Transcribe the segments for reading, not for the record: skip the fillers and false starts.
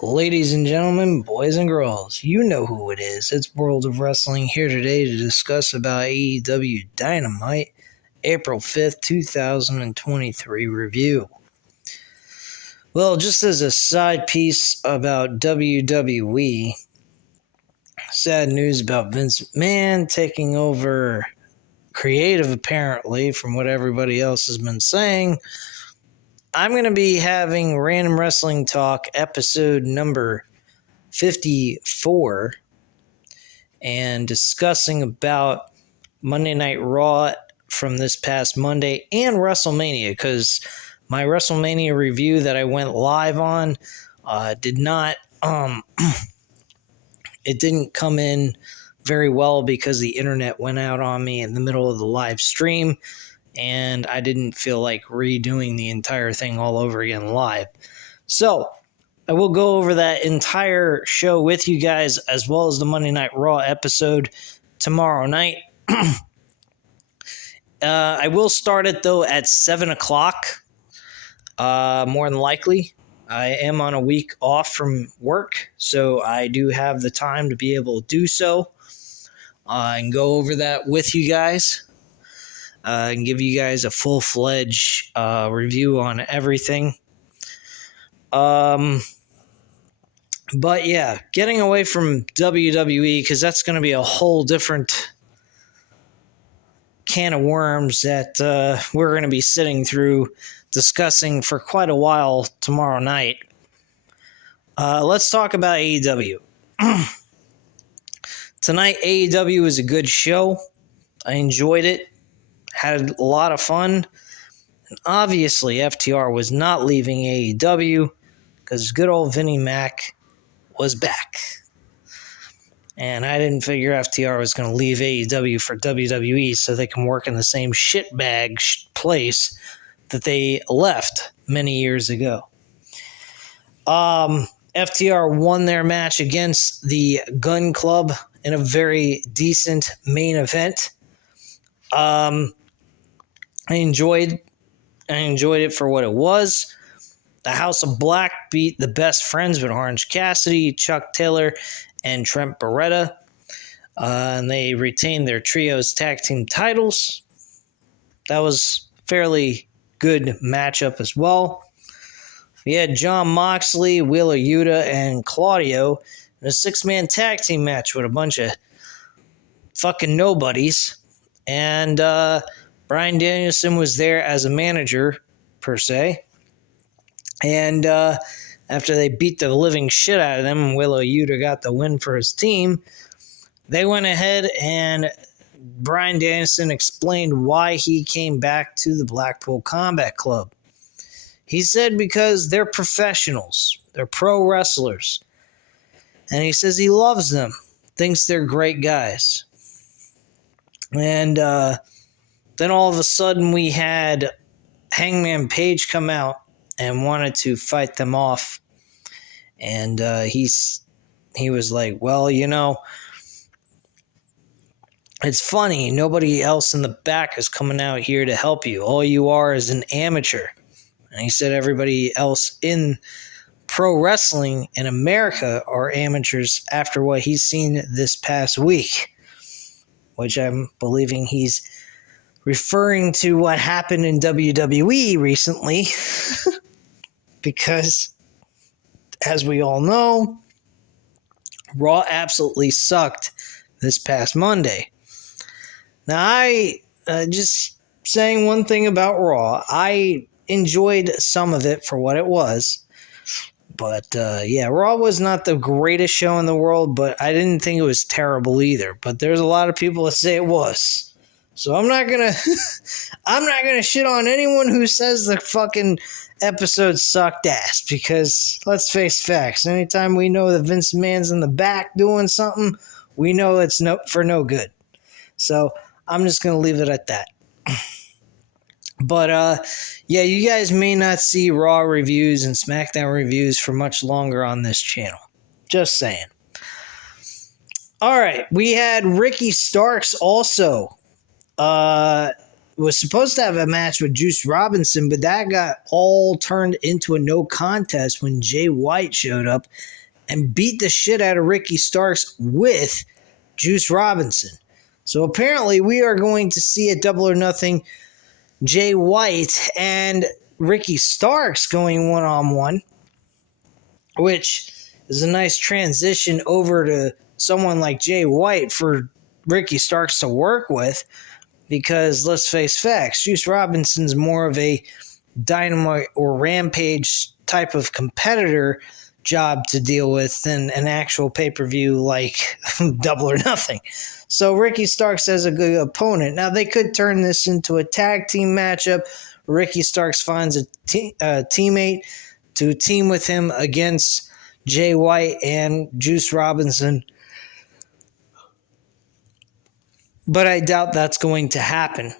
Ladies and gentlemen, boys and girls, you know who it is. It's World of Wrestling here today to discuss about AEW Dynamite, April 5th, 2023 review. Well, just as a side piece about WWE, sad news about Vince McMahon taking over creative, apparently, from what everybody else has been saying. I'm going to be having Random Wrestling Talk episode number 54 and discussing about Monday Night Raw from this past Monday and WrestleMania, because my WrestleMania review that I went live on did not it didn't come in very well because the internet went out on me in the middle of the live stream, and I didn't feel like redoing the entire thing all over again live. So I will go over that entire show with you guys, as well as the Monday Night Raw episode tomorrow night. I will start it, though, at 7 o'clock, more than likely. I am on a week off from work, so I do have the time to be able to do so and go over that with you guys and give you guys a full-fledged review on everything. But yeah, getting away from WWE, because that's going to be a whole different can of worms that we're going to be sitting through discussing for quite a while tomorrow night. Let's talk about AEW. Tonight, AEW was a good show. I enjoyed it. Had a lot of fun. And obviously, FTR was not leaving AEW because good old Vinnie Mac was back. And I didn't figure FTR was going to leave AEW for WWE so they can work in the same shitbag place that they left many years ago. FTR won their match against the Gun Club in a very decent main event. I enjoyed it for what it was. The House of Black beat the Best Friends with Orange Cassidy, Chuck Taylor, and Trent Beretta. And they retained their trios tag team titles. That was fairly good matchup as well. We had Jon Moxley, Wheeler Yuta, and Claudio in a 6-man tag team match with a bunch of fucking nobodies. And Bryan Danielson was there as a manager, per se. And after they beat the living shit out of them and Wheeler Yuta got the win for his team, they went ahead and Bryan Danielson explained why he came back to the Blackpool Combat Club. He said because they're professionals. They're pro wrestlers. And he says he loves them. Thinks they're great guys. And then all of a sudden we had Hangman Page come out and wanted to fight them off. And he was like, well, you know, it's funny. Nobody else in the back is coming out here to help you. All you are is an amateur. And he said everybody else in pro wrestling in America are amateurs after what he's seen this past week, which I'm believing he's referring to what happened in WWE recently, because, as we all know, Raw absolutely sucked this past Monday. Now, I just saying one thing about Raw, I enjoyed some of it for what it was. But, yeah, Raw was not the greatest show in the world, but I didn't think it was terrible either. But there's a lot of people that say it was. So I'm not gonna shit on anyone who says the fucking episode sucked ass, because let's face facts. Anytime we know that Vince McMahon's in the back doing something, we know it's for no good. So I'm just gonna leave it at that. But, yeah, you guys may not see Raw reviews and SmackDown reviews for much longer on this channel. Just saying. All right, we had Ricky Starks also was was supposed to have a match with Juice Robinson, but that got all turned into a no contest when Jay White showed up and beat the shit out of Ricky Starks with Juice Robinson. So apparently we are going to see at Double or Nothing Jay White and Ricky Starks going one-on-one, which is a nice transition over to someone like Jay White for Ricky Starks to work with, because let's face facts, Juice Robinson's more of a Dynamite or Rampage type of competitor job to deal with than an actual pay-per-view like Double or Nothing. So Ricky Starks has a good opponent. Now they could turn this into a tag team matchup. Ricky Starks finds a teammate to team with him against Jay White and Juice Robinson. But I doubt that's going to happen.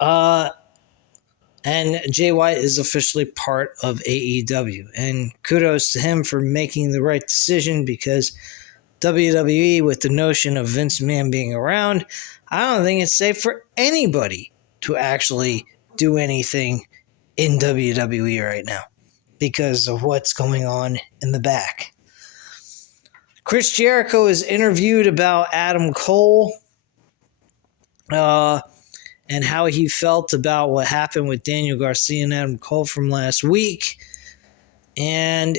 And Jay White is officially part of AEW. And kudos to him for making the right decision, because WWE, with the notion of Vince McMahon being around, I don't think it's safe for anybody to actually do anything in WWE right now because of what's going on in the back. Chris Jericho is interviewed about Adam Cole and how he felt about what happened with Daniel Garcia and Adam Cole from last week. And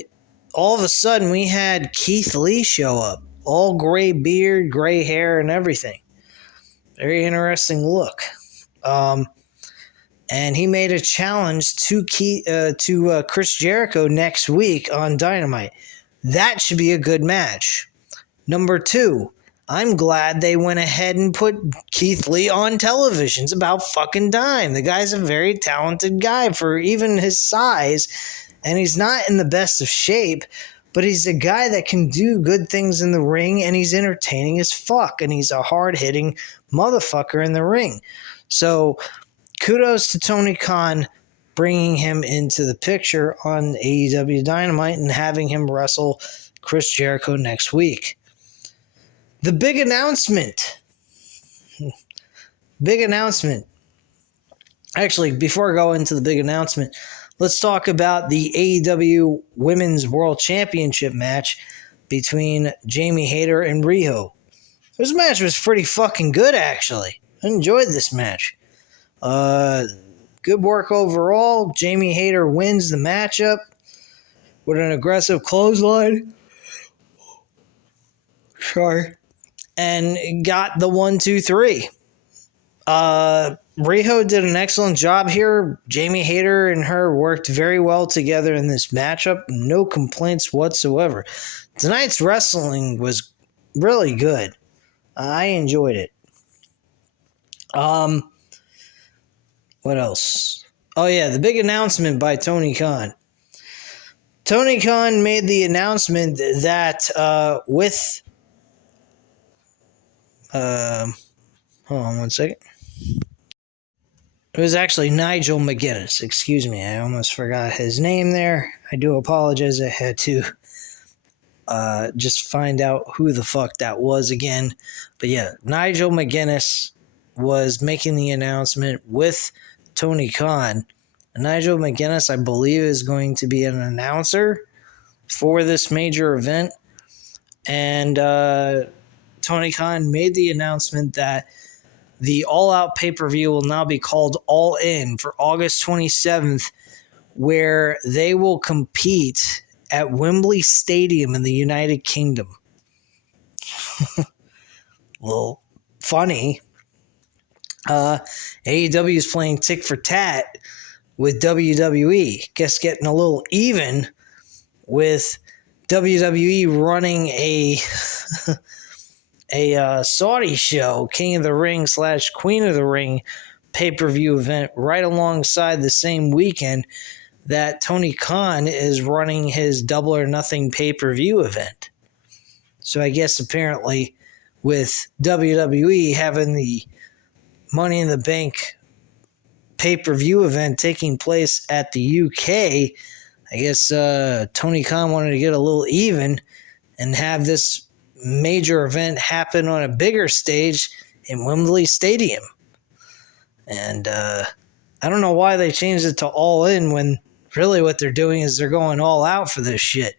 all of a sudden, we had Keith Lee show up. All gray beard, gray hair, and everything. Very interesting look. And he made a challenge to Chris Jericho next week on Dynamite. That should be a good match. Number 2, I'm glad they went ahead and put Keith Lee on television. It's about fucking time. The guy's a very talented guy for even his size, and he's not in the best of shape, but he's a guy that can do good things in the ring, and he's entertaining as fuck, and he's a hard-hitting motherfucker in the ring. So kudos to Tony Khan bringing him into the picture on AEW Dynamite and having him wrestle Chris Jericho next week. The big announcement. Actually, before I go into the big announcement, let's talk about the AEW Women's World Championship match between Jamie Hayter and Riho. This match was pretty fucking good, actually. I enjoyed this match. Good work overall. Jamie Hayter wins the matchup with an aggressive clothesline. Sorry. And got the 1-2-3. Riho did an excellent job here. Jamie Hayter and her worked very well together in this matchup. No complaints whatsoever. Tonight's wrestling was really good. I enjoyed it. What else? Oh yeah, the big announcement by Tony Khan. Tony Khan made the announcement that with hold on one second. It was actually Nigel McGuinness. Excuse me, I almost forgot his name there. I do apologize. I had to just find out who the fuck that was again. But yeah, Nigel McGuinness was making the announcement with Tony Khan. Nigel McGuinness, I believe, is going to be an announcer for this major event. And Tony Khan made the announcement that the All Out pay-per-view will now be called All In for August 27th, where they will compete at Wembley Stadium in the United Kingdom. Well, funny. AEW is playing tick for tat with WWE. Guess getting a little even with WWE running a Saudi show, King of the Ring / Queen of the Ring pay-per-view event right alongside the same weekend that Tony Khan is running his Double or Nothing pay-per-view event. So I guess apparently with WWE having the Money in the Bank pay-per-view event taking place at the UK, I guess Tony Khan wanted to get a little even and have this major event happen on a bigger stage in Wembley Stadium. And I don't know why they changed it to All In when really what they're doing is they're going all out for this shit.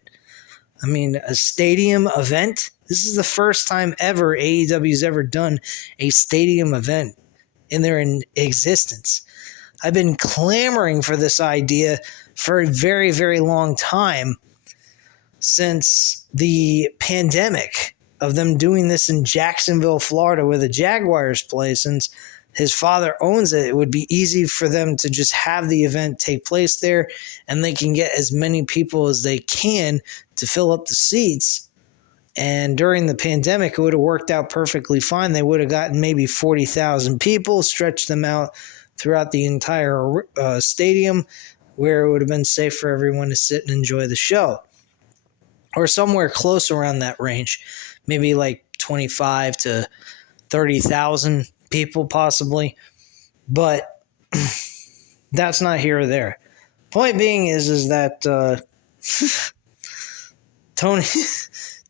I mean, a stadium event? This is the first time ever AEW's ever done a stadium event in their existence. I've been clamoring for this idea for a very, very long time, since the pandemic, of them doing this in Jacksonville, Florida, where the Jaguars play. Since his father owns it, it would be easy for them to just have the event take place there, and they can get as many people as they can to fill up the seats. And during the pandemic, it would have worked out perfectly fine. They would have gotten maybe 40,000 people, stretched them out throughout the entire stadium, where it would have been safe for everyone to sit and enjoy the show. Or somewhere close around that range, maybe like 25 to 30,000 people possibly. But that's not here or there. Point being is that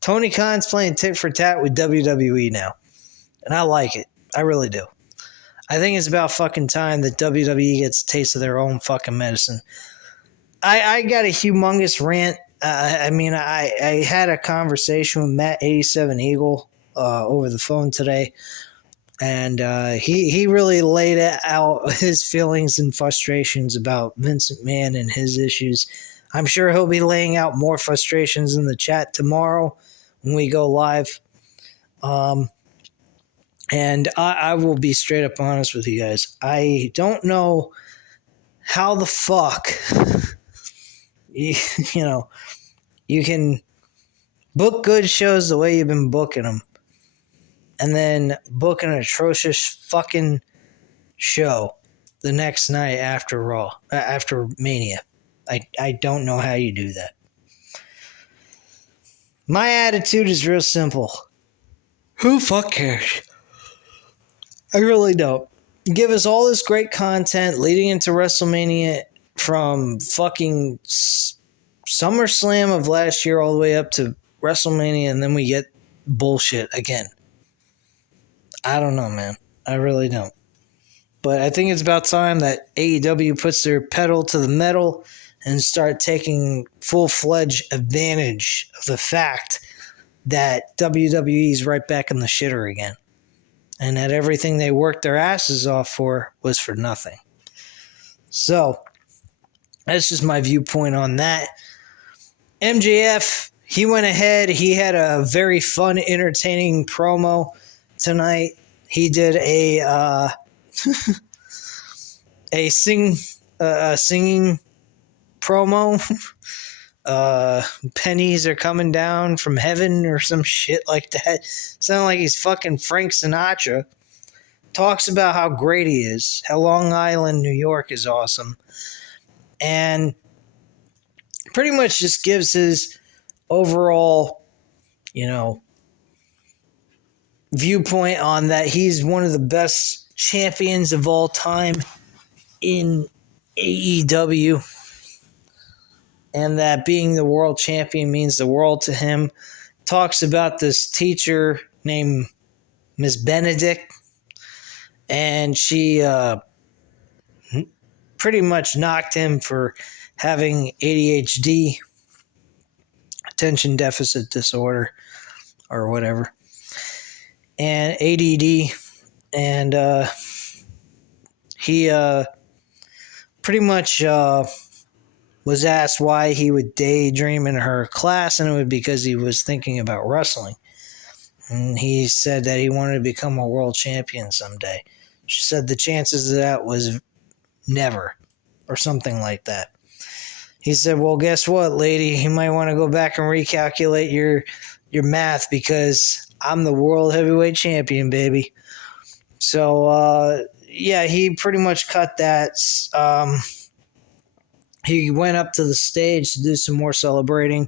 Tony Khan's playing tit for tat with WWE now. And I like it. I really do. I think it's about fucking time that WWE gets a taste of their own fucking medicine. I got a humongous rant. I had a conversation with Matt 87 Eagle over the phone today, and he really laid out his feelings and frustrations about Vince McMahon and his issues. I'm sure he'll be laying out more frustrations in the chat tomorrow when we go live. And I will be straight up honest with you guys. I don't know how the fuck you can book good shows the way you've been booking them, and then book an atrocious fucking show the next night after Raw, after Mania. I don't know how you do that. My attitude is real simple. Who fuck cares? I really don't. Give us all this great content leading into WrestleMania, from fucking SummerSlam of last year all the way up to WrestleMania, and then we get bullshit again. I don't know, man. I really don't. But I think it's about time that AEW puts their pedal to the metal and start taking full-fledged advantage of the fact that WWE is right back in the shitter again. And that everything they worked their asses off for was for nothing. So, that's just my viewpoint on that. MJF, he went ahead. He had a very fun, entertaining promo tonight. He did a singing promo. Pennies are coming down from heaven or some shit like that. Sounding like he's fucking Frank Sinatra. Talks about how great he is, how Long Island, New York is awesome. And pretty much just gives his overall, viewpoint on that he's one of the best champions of all time in AEW. And that being the world champion means the world to him. Talks about this teacher named Miss Benedict. And she pretty much knocked him for having ADHD, attention deficit disorder, or whatever, and ADD. And he pretty much was asked why he would daydream in her class, and it was because he was thinking about wrestling. And he said that he wanted to become a world champion someday. She said the chances of that was never, or something like that. He said, well, guess what, lady? You might want to go back and recalculate your math, because I'm the world heavyweight champion, baby. So, yeah, he pretty much cut that. He went up to the stage to do some more celebrating.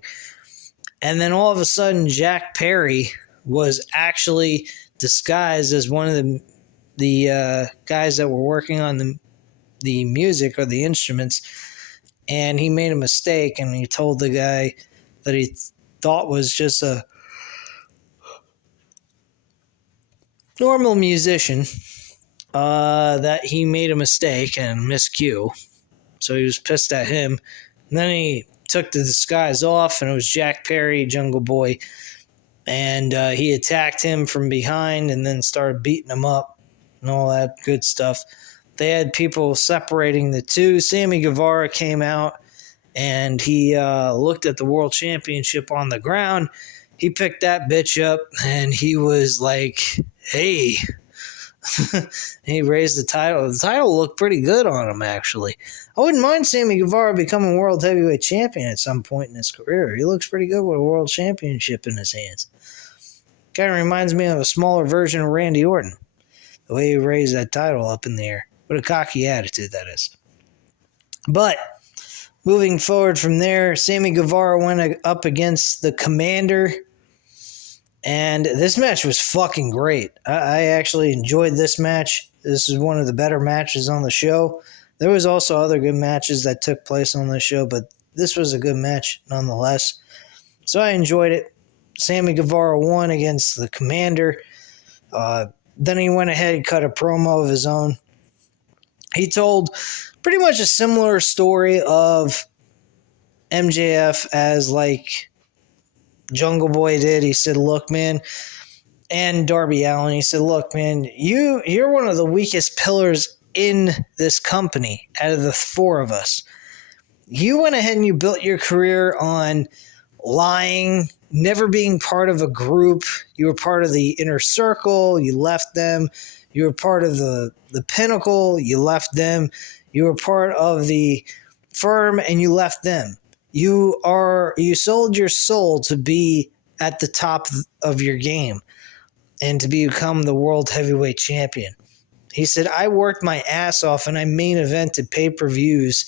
And then all of a sudden, Jack Perry was actually disguised as one of the guys that were working on the music or the instruments, and he made a mistake, and he told the guy that he thought was just a normal musician that he made a mistake and miscue. So he was pissed at him. And then he took the disguise off, and it was Jack Perry, Jungle Boy. And he attacked him from behind and then started beating him up and all that good stuff. They had people separating the two. Sammy Guevara came out, and he looked at the World Championship on the ground. He picked that bitch up, and he was like, hey. He raised the title. The title looked pretty good on him, actually. I wouldn't mind Sammy Guevara becoming World Heavyweight Champion at some point in his career. He looks pretty good with a World Championship in his hands. Kind of reminds me of a smaller version of Randy Orton. The way he raised that title up in the air. What a cocky attitude that is. But moving forward from there, Sammy Guevara went up against the Commander. And this match was fucking great. I actually enjoyed this match. This is one of the better matches on the show. There was also other good matches that took place on the show, but this was a good match nonetheless. So I enjoyed it. Sammy Guevara won against the Commander. Then he went ahead and cut a promo of his own. He told pretty much a similar story of MJF as like Jungle Boy did. He said, look, man, and Darby Allin, he said, look, man, you're one of the weakest pillars in this company out of the four of us. You went ahead and you built your career on lying, never being part of a group. You were part of the inner circle. You left them. You were part of the Pinnacle. You left them. You were part of the firm, and you left them. You sold your soul to be at the top of your game and to become the World Heavyweight Champion. He said, I worked my ass off and I main evented pay-per-views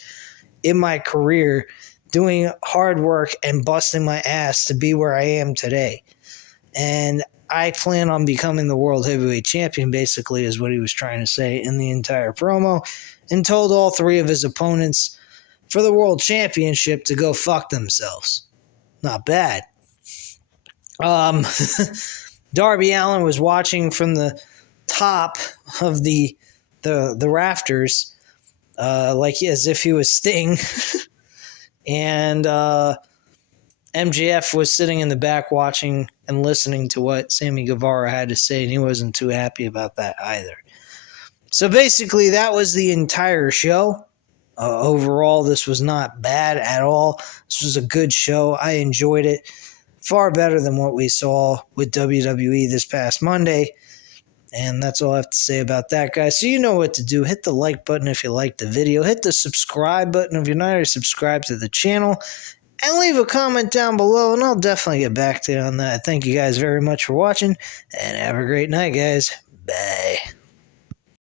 in my career, doing hard work and busting my ass to be where I am today. And I plan on becoming the World Heavyweight Champion, basically, is what he was trying to say in the entire promo, and told all three of his opponents for the World Championship to go fuck themselves. Not bad. Darby Allin was watching from the top of the rafters, like as if he was Sting. And MJF was sitting in the back watching and listening to what Sammy Guevara had to say, and he wasn't too happy about that either. So basically, that was the entire show. Overall, this was not bad at all. This was a good show. I enjoyed it. Far better than what we saw with WWE this past Monday. And that's all I have to say about that, guys. So you know what to do. Hit the like button if you liked the video. Hit the subscribe button if you're not already subscribed to the channel. And leave a comment down below, and I'll definitely get back to you on that. Thank you guys very much for watching, and have a great night, guys.